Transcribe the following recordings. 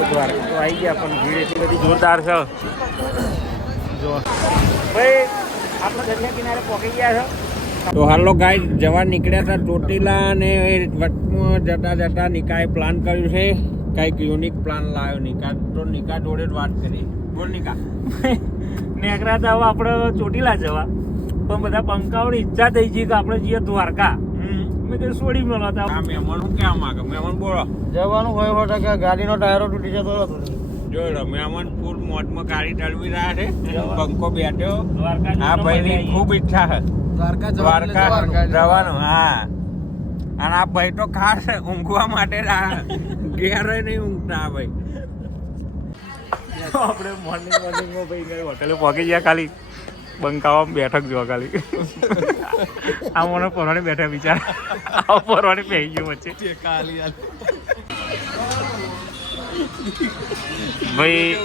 તો દ્વારકા તો આવી ગયા પણ ભીડ એટલી બધી જોરદાર છે જો ભાઈ આપણે દરિયા કિનારે પહોંચી ગયા છો તો હાલો ગાઈડ જવા નીકળ્યા હતા ચોટીલા અને વટમાં જતા જતા નિકાએ પ્લાન કર્યું છે કંઈક યુનિક પ્લાન લાવ્યો નિકા તો નિકા જોડે જ વાત કરી બોલ નિકા નેકરા તો હવે આપણે ચોટીલા જવા પણ બધા પંકાઓની ઈચ્છા થઈ ગઈ કે આપણે જઈએ દ્વારકા મેં કઈ છોડી મળો હતા આ મહેમાન શું કહેવા માંગે મહેમાન બોલો જવાનું હોય હોય કે ગાડીનો ટાયરો તૂટી જતો હતો જોઈ મહેમાન ફૂલ મોજમાં ગાડી ચડવી રહ્યા છે પંખો બેઠ્યો આ ભાઈની ખૂબ ઈચ્છા છે દ્વારકા જવાનું હા અને આ ભાઈ તો ખાસ ઊંઘવા માટે ઘેર નહીં ઊંઘતા આ ભાઈ આપણે મોર્નિંગમાં ભાઈ હોટેલે પહોંચી ગયા ખાલી બંકાવામાં બેઠક જોવા ખાલી આ મને પરવાની બેઠા વિચાર આ પરવાની પહેરી ગયો વચ્ચે ભાઈ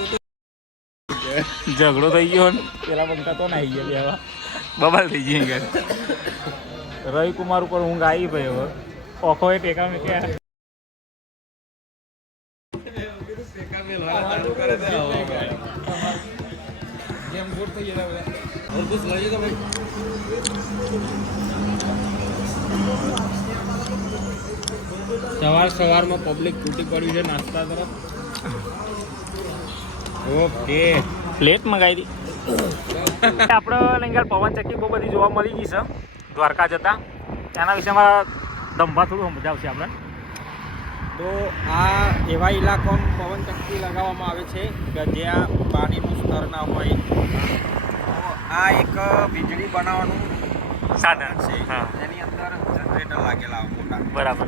ઝઘડો થઈ ગયો ને પેલા બંકા તો નાઈ ગયા બબાલ થઈ ગઈ રવિકુમાર ઉપર ઊંઘ આવી ભાઈ હવે ઓખો એ ટેકા મેં ક્યાં સવારમાં પબ્લિક તૂટી પડ્યું છે નાસ્તા તરફ ઓકે પ્લેટ મંગાવી હતી આપણે લંગાર પવન ચક્કી બહુ બધી જોવા મળી ગઈ છે દ્વારકા જતા એના વિશેમાં દંભા થોડું સમજાવશે આપણે તો આ એવા ઇલાકામાં પવન ચક્કી લગાવવામાં આવે છે કે જ્યાં પાણીનું સ્તર ના હોય આ એક વીજળી બનાવવાનું સાધન છે એની અંદર જનરેટર લાગેલા આવે મોટા બરાબર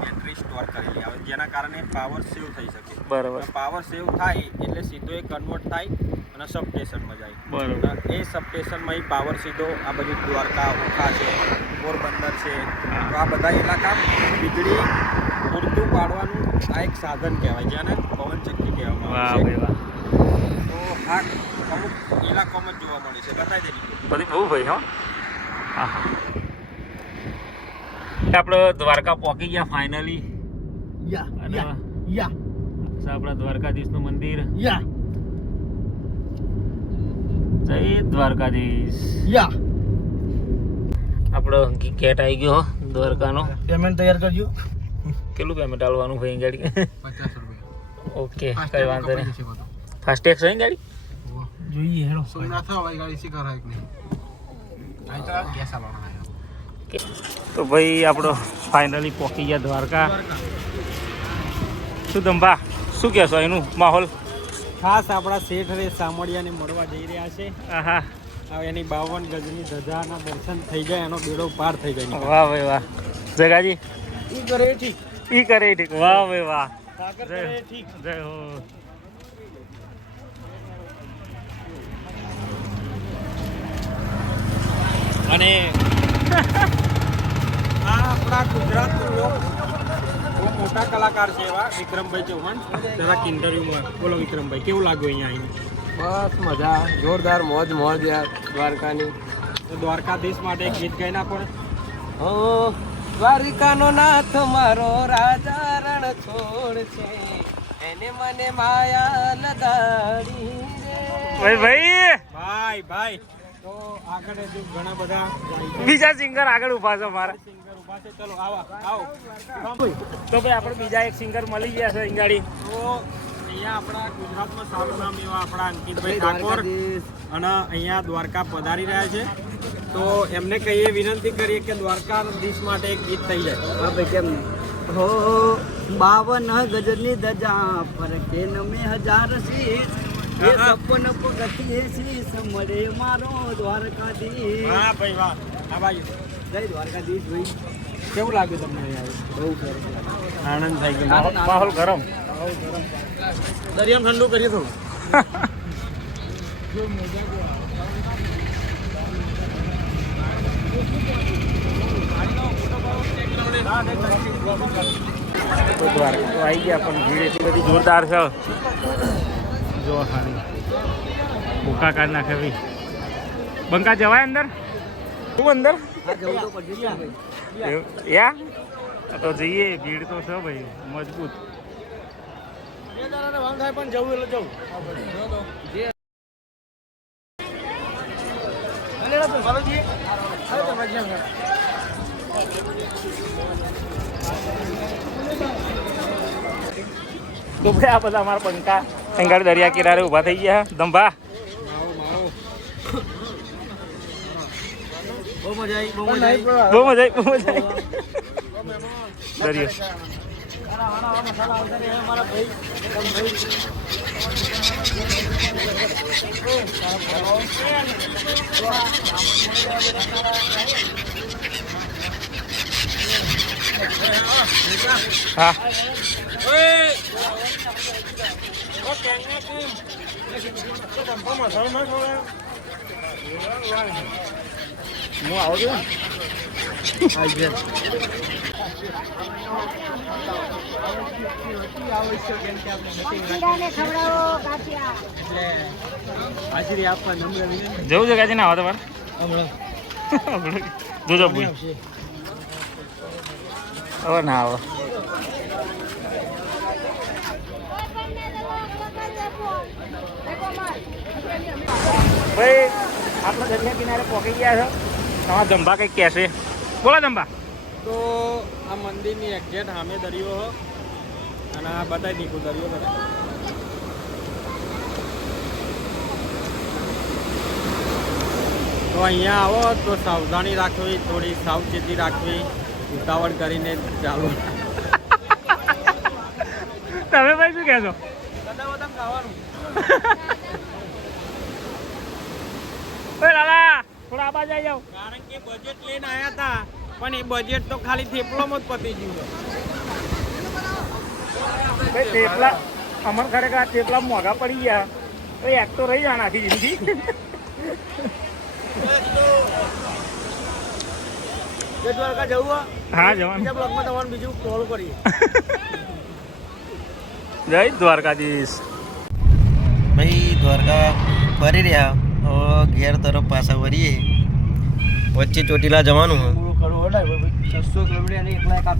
બેટરી સ્ટોર કરેલી આવે જેના કારણે પાવર સેવ થઈ શકે બરાબર પાવર સેવ થાય એટલે સીધો એ કન્વર્ટ થાય અને સબસ્ટેશનમાં જાય બરાબર એ સબસ્ટેશનમાં એ પાવર સીધો આ બધું દ્વારકા ઓખા છે પોરબંદર છે તો આ બધા ઇલાકા વીજળી પૂરતું પાડવાનું આ એક સાધન કહેવાય જેને પવન ચક્કી કહેવામાં આવે છે તો આ અમુક ઇલાકામાં જ જોવા મળે છે બતાવી દે બધી બહુ ભાઈ હો આપણે દ્વારકા પહોંચી ગયા ફાઇનલી આપણા દ્વારકાધીશનું મંદિર જય દ્વારકાધીશ આપણો ગેટ આવી ગયો દ્વારકાનો પેમેન્ટ તૈયાર કરજો કેટલું પેમેન્ટ આલવાનું ભાઈ ગાડી ₹50 ઓકે કઈ વાંધો નહીં ફાસ્ટેગ છે ગાડી જોઈએ હેડો સોમનાથ હવાઈ ગાડી શી કરાય કે નહીં તો ભાઈ આપણો ફાઇનલી પહોંચી ગયા દ્વારકા શું ધંભા શું કહેશો એનું માહોલ ખાસ આપણા શેઠ રે સામળિયાને મળવા જઈ રહ્યા છે આહા હવે એની 52 ગજની ધજાના દર્શન થઈ ગયા એનો બેડો પાર થઈ ગયો વાહ ભાઈ વાહ જગાજી ઈ કરે ઠીક વાહ ભાઈ વાહ કરે ઠીક જય હો અને આ આપણા ગુજરાતનો બહુ મોટા કલાકાર છે એવા વિક્રમભાઈ ચૌહાણ જરાક ઇન્ટરવ્યુમાં બોલો વિક્રમભાઈ કેવું લાગ્યું અહીંયા આવીને બસ મજા જોરદાર મોજ યાર દ્વારકાની તો દ્વારકાધીશ માટે એક ગીત ગાઈ નાખો ને દ્વારિકાનો નાથ મારો રાજા રણ છોડ છે એને મને માયા લગાડી રે ભાઈ તો આગળ હજુ ઘણા બધા બીજા સિંગર આગળ ઉભા છે મારા સિંગર ઉભા છે ચલો આવો તો ભાઈ આપણે બીજા એક સિંગર મળી ગયા છે ગાડી તો અહીંયા આપણા ગુજરાતમાં સારું નામ એવા આપણા અંકિતભાઈ ઠાકોર અને અહીંયા દ્વારકા પધારી રહ્યા છે તો એમને કહીએ વિનંતી કરીએ કે દ્વારકાધીશ માટે એક ગીત થઈ જાય હા ભાઈ કેમ હો 52 ગજની ધજા પર કે નમે હજાર શીશ એ સપન પગથિયે શીશ મળે મારો દ્વારકાધીશ હા ભાઈ વાહ હા ભાઈ જય દ્વારકાધીશ ભાઈ કેવું લાગ્યું તમને અહીંયા બહુ સરસ લાગ્યું આનંદ થઈ ગયો માહોલ ગરમ દરિયામાં ઠંડુ કરીએ થોડું દ્વારકા તો આવી ગયા પણ ભીડ એટલી બધી જોરદાર છે જો ખાલી ભૂકા કાઢ નાખે ભાઈ બંકા જવાય અંદર શું અંદર યા તો જઈએ ભીડ તો છે ભાઈ મજબૂત પણ જવું એટલે જવું તો ભાઈ આ બધા અમારા પંકા અંગાર દરિયા કિનારે ઊભા થઈ ગયા દંભા. બહુ મજા આવી બહુ મજા આવી દરિયો. હા હું આવો છું હાજરી આપવા નમ્ર વિનંતી. જવું છે કાજી ના આવો તમારે જોજો ભૂઈ હવે ના આવો. ભાઈ આપણે દરિયા કિનારે પહોંચી ગયા છો. તમારા ધંભા કંઈક કહેશે. બોલો ધંભા. તો આ મંદિરની એક્ઝેક્ટ સામે દરિયો હો અને આ બતાવી દીધું દરિયો બધા તો અહીંયા આવો તો સાવધાની રાખવી, થોડી સાવચેતી રાખવી, ઉતાવળ કરીને ચાલુ. તમે ભાઈ શું કહેશો? ખાવાનું ઓય લાલા થોડા આ બાજુ આવી જાઓ. કારણ કે બજેટ લઈને આવ્યા હતા પણ એ બજેટ તો ખાલી થેપલોમાં જ પતી ગયું. ભાઈ થેપલા અમર ખરેખર આ થેપલા મોંઘા પડી ગયા. ભાઈ એક તો રહી જવાના આખી જિંદગી. દ્વારકા જવું હા જવાનું. બીજા બ્લોગમાં તમારું બીજું કોલ કરીએ. જય દ્વારકાધીશ. ભાઈ દ્વારકા ફરી રહ્યા હવે ઘેર તરફ પાછા વળીએ. વચ્ચે ચોટીલા જવાનું 600 કિલોમીટર